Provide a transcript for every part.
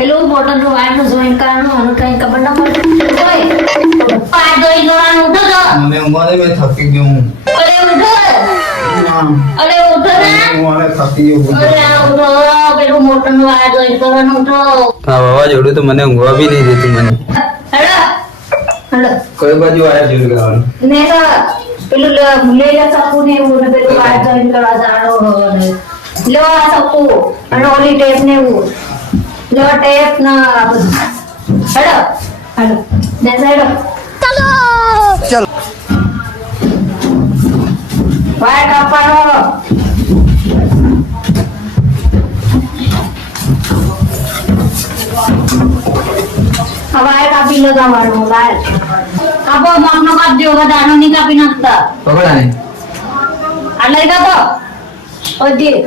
પેલું બોટલનું વાયરનું જોઈન કરવાનું આનું કઈ ખબર ના પડે ઓય પાડ દોઈ ગવાનું ઉઠો તો મને ઊંઘવા દે મેં થાકી ગયો હું અરે ઉઠો અરે ઉઠો ને મને થાકી ગયો અરે ઉઠો પેલું બોટલનું વાયર જોઈન કરવાનું ઉઠો હા બાબા જોડું તો મને ઊંઘવા બી નહીં દેતું મને હેડો હેડો કઈ બાજુ આયા જોઈ કરવાનું ને તો પેલું લેલા ચપ્પુ ને એવું ને પેલું વાયર જોઈન કરવા જાણો ને લો આ ચપ્પુ અને ઓલી ટેપ ને એવું લો ટેપ ના હેડો હેડો દેસ હેડો चलो વાયર કાપવાનો આ વાયર કાપી લગાવવાનો વાયર કાપો માપનો કાપજો બધાનો નહીં કાપી નાખતા પકડા ને આ લઈ કાપો ઓજી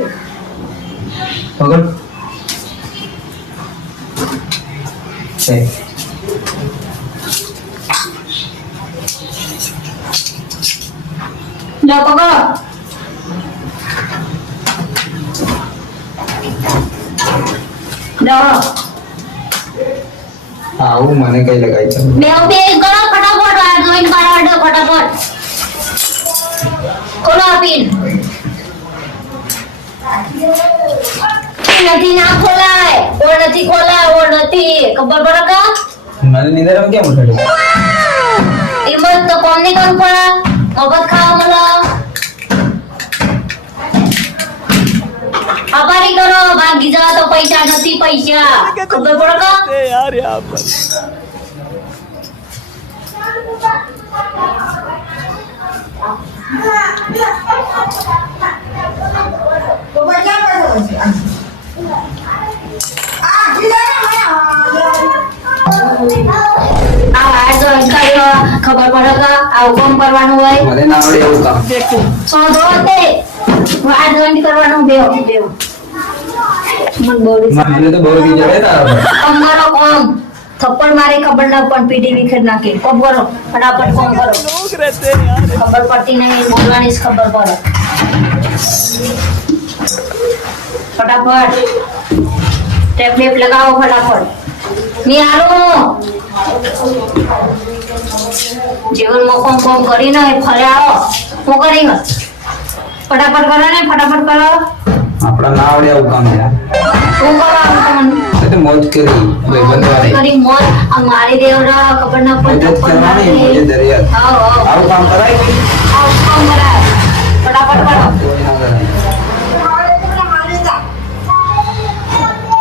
પકડ છે લો પકડો લો આવું મને કઈ લગાઈ છે બે કરો ફટાફટ વાયર જોઈન કરાવડો ફટાફટ ખોલો પિન નથી ના ખોલાય ઓર નથી ખબર પડે કા મને નીંદર માં કેમ ઉઠાડ્યો ઈમત તો કોમ નહીં કરવું પડે મફત ખાવા મળે આભારી કરો ભાગી જાવ તો પૈસા નથી પૈસા ખબર પડે કા यार यहाँ पर આ વાયર જોઈન કર્યો ખબર પડે કા આવું કામ કરવાનું હોય મને ના આવડે એવું કામ શોધો તે વાયર જોઈન કરવાનું બેવ મન બોલી મને તો બહુ દી જડે તારા પર અમારો કામ થપ્પડ મારે ખબર ના પણ પીડી વિખેર નાખી કોમ કરો ફટાફટ કોમ કરો लोग रहते हैं यार ખબર પડતી નહીં બોલવાની જ ખબર પડે ફટાફટ ટેપ લગાવો ફટાફટ ની આલો જીવનમાં કોમ કોમ કરીને ફરે આવો હું કરી ફટાફટ કરો ને ફટાફટ કરો આપડા ના આવડે એવું કામ યાર હું કરો તમને એ તો મોજ કરી ભાઈબંધ વાળી કરી મોત આ મારી દેવરા ખબર ના પડે મદદ કરવાની મુજે દરિયા આવો આવો આવું કામ કરાય કે આવો કામ કરાય ફટાફટ કરો કોઈ ના કરાય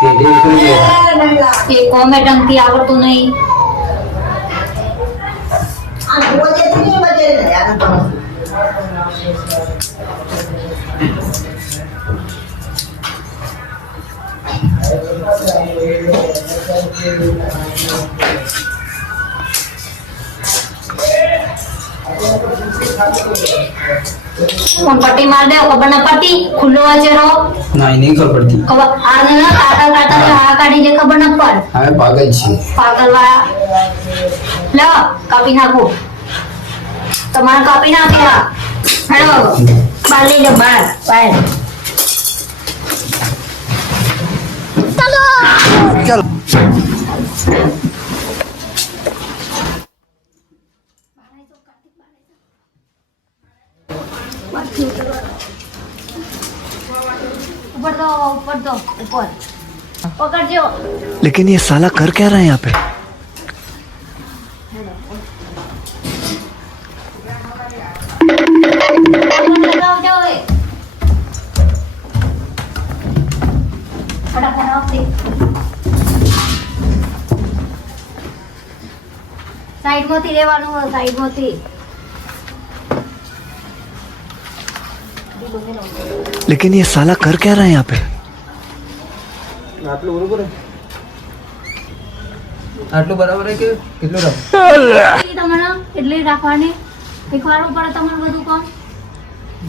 તેડી ઉતરી એ કોમેટંગથી આવડતું નહીં પટ્ટી માર દે ખબર ના પડતી ખુલ્લો વાંચેરો ના એ નહીં ખબર પડતી ખબર આ ને કાટા આ કાઢીને ખબર ના પડ હવે પાગલ છે પાગલ વાળા લો કાપી નાખો તમારે કાપી નાખ્યા હેલો બાર લઈ લો બાર चलो ऊपर दो ऊपर पकड़ो लेकिन ये साला कर क्या रहा है यहाँ पे लगाओ जाओ फटाफट आओ साइड માંથી લેવાનું સાઈડ માંથી लेकिन ये साला कर क्या रहा है यहाँ पे આટલું બરોબર આટલું બરાબર છે કે કેટલું રાખ તમને એટલે રાખવાની શીખવાડવું પડે તમારું બધું કામ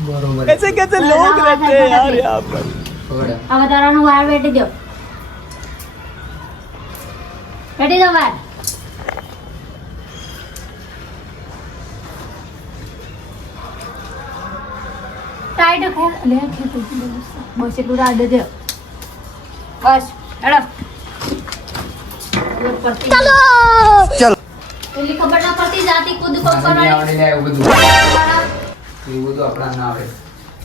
બરોબર कैसे कैसे लोग रहते हैं यार यहाँ पर પકડ આ વધારાનું વાર બેઠી દો વાર ટાઈટ ખે લે ખે બસ એટલું રાડ દે બસ હેડો ખબર પડતી चलो પેલી ખબર ના પડતી જાતી કૂદ કોક મને નહીં કરવાની આવડે ને એવું બધું એવું બધું આપણા ના આવે